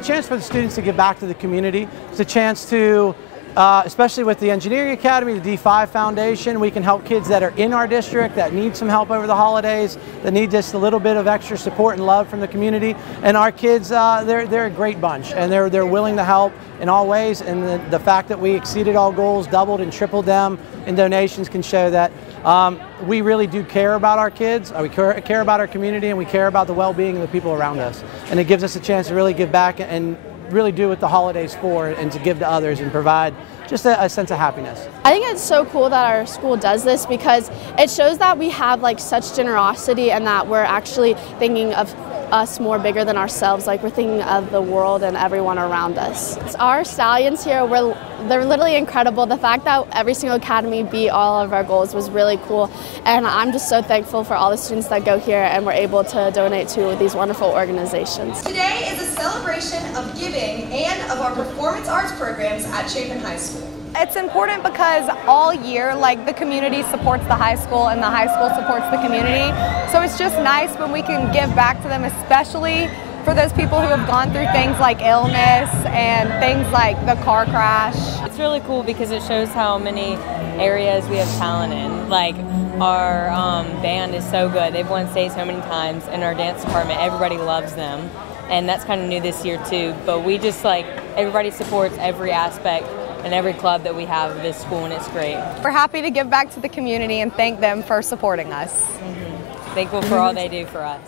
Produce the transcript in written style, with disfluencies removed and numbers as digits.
a chance for the students to give back to the community. It's a chance to, especially with the Engineering Academy, the D5 Foundation, we can help kids that are in our district that need some help over the holidays, that need just a little bit of extra support and love from the community. And our kids, they're a great bunch, and they're willing to help in all ways. And the fact that we exceeded all goals, doubled and tripled them in donations can show that we really do care about our kids, we care about our community, and we care about the well-being of the people around us. And it gives us a chance to really give back and really do what the holidays for, and to give to others and provide just a sense of happiness. I think it's so cool that our school does this because it shows that we have like such generosity and that we're actually thinking of us more bigger than ourselves, like we're thinking of the world and everyone around us. Our stallions here, they're literally incredible. The fact that every single academy beat all of our goals was really cool, and I'm just so thankful for all the students that go here and we're able to donate to these wonderful organizations. Today is a celebration of giving and of our performance arts programs at Chapin High School. It's important because all year, like, the community supports the high school and the high school supports the community. So it's just nice when we can give back to them, especially for those people who have gone through things like illness and things like the car crash. It's really cool because it shows how many areas we have talent in. Like, our band is so good. They've won state so many times. In our dance department, everybody loves them. And that's kind of new this year too. But we just, like, everybody supports every aspect and every club that we have at this school, and it's great. We're happy to give back to the community and thank them for supporting us. Thankful for all they do for us.